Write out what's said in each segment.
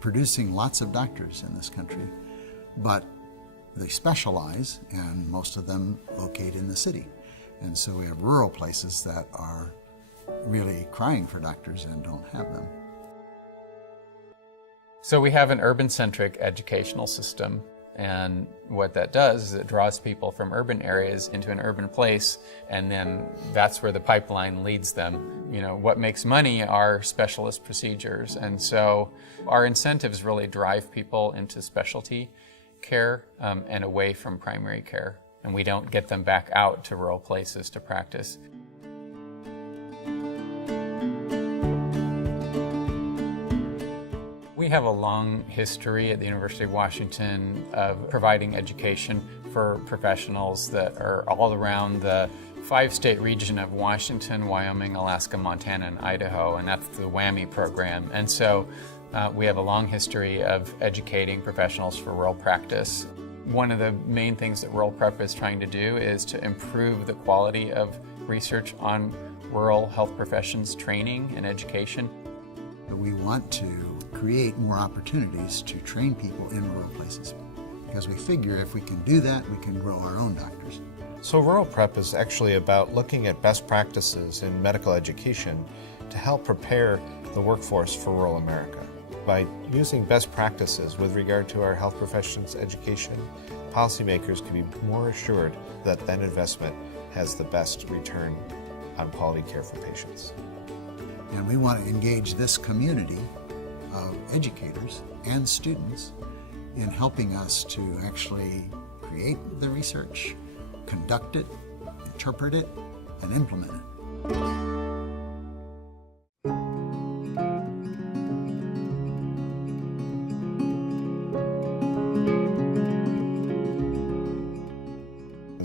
producing lots of doctors in this country, but they specialize, and most of them locate in the city. And so we have rural places that are really crying for doctors and don't have them. So we have an urban-centric educational system, and what that does is it draws people from urban areas into an urban place, and then that's where the pipeline leads them. You know, what makes money are specialist procedures, and so our incentives really drive people into specialty care and away from primary care, and we don't get them back out to rural places to practice. We have a long history at the University of Washington of providing education for professionals that are all around the 5-state region of Washington, Wyoming, Alaska, Montana, and Idaho, and that's the WWAMI program. And so we have a long history of educating professionals for rural practice. One of the main things that Rural Prep is trying to do is to improve the quality of research on rural health professions training and education. We want to create more opportunities to train people in rural places, because we figure if we can do that, we can grow our own doctors. So Rural Prep is actually about looking at best practices in medical education to help prepare the workforce for rural America. By using best practices with regard to our health professions education, policymakers can be more assured that that investment has the best return on quality care for patients. And we want to engage this community of educators and students in helping us to actually create the research, conduct it, interpret it, and implement it.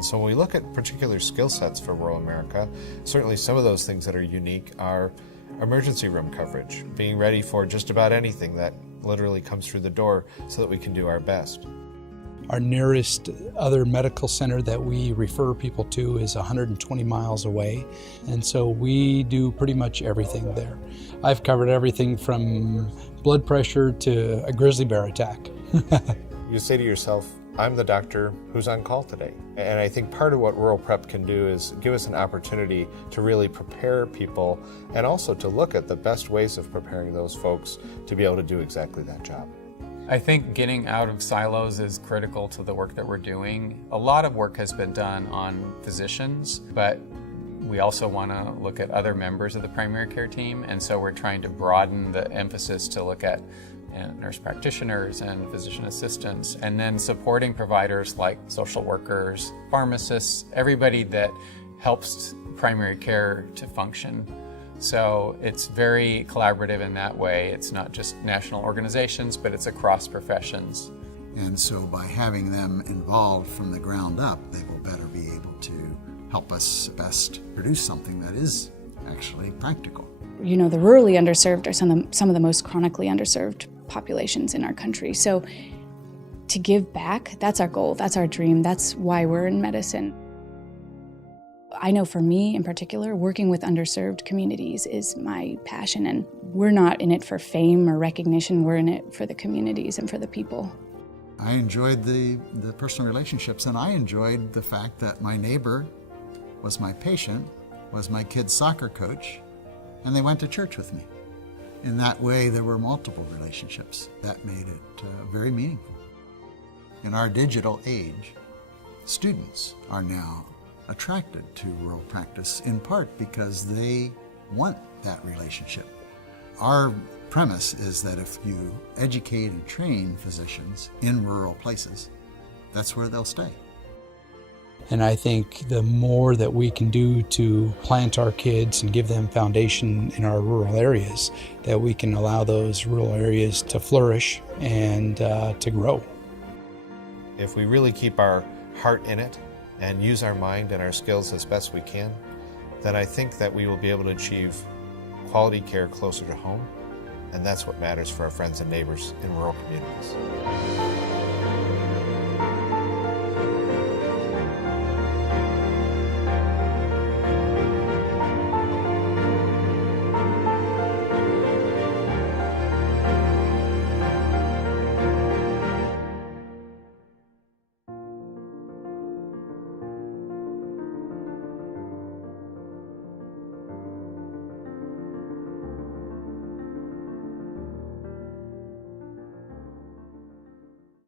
So when we look at particular skill sets for rural America, certainly some of those things that are unique are emergency room coverage, being ready for just about anything that literally comes through the door so that we can do our best. Our nearest other medical center that we refer people to is 120 miles away, and so we do pretty much everything there. I've covered everything from blood pressure to a grizzly bear attack. You say to yourself, I'm the doctor who's on call today. And I think part of what Rural Prep can do is give us an opportunity to really prepare people and also to look at the best ways of preparing those folks to be able to do exactly that job. I think getting out of silos is critical to the work that we're doing. A lot of work has been done on physicians, but we also want to look at other members of the primary care team, and so we're trying to broaden the emphasis to look at nurse practitioners and physician assistants, and then supporting providers like social workers, pharmacists, everybody that helps primary care to function. So it's very collaborative in that way. It's not just national organizations, but it's across professions. And so by having them involved from the ground up, they will better be able to help us best produce something that is actually practical. You know, the rurally underserved are some of the most chronically underserved populations in our country. So to give back, that's our goal, that's our dream, that's why we're in medicine. I know for me in particular, working with underserved communities is my passion, and we're not in it for fame or recognition, we're in it for the communities and for the people. I enjoyed the personal relationships, and I enjoyed the fact that my neighbor was my patient, was my kid's soccer coach, and they went to church with me. In that way, there were multiple relationships. That made it very meaningful. In our digital age, students are now attracted to rural practice in part because they want that relationship. Our premise is that if you educate and train physicians in rural places, that's where they'll stay. And I think the more that we can do to plant our kids and give them foundation in our rural areas, that we can allow those rural areas to flourish and to grow. If we really keep our heart in it and use our mind and our skills as best we can, then I think that we will be able to achieve quality care closer to home, and that's what matters for our friends and neighbors in rural communities.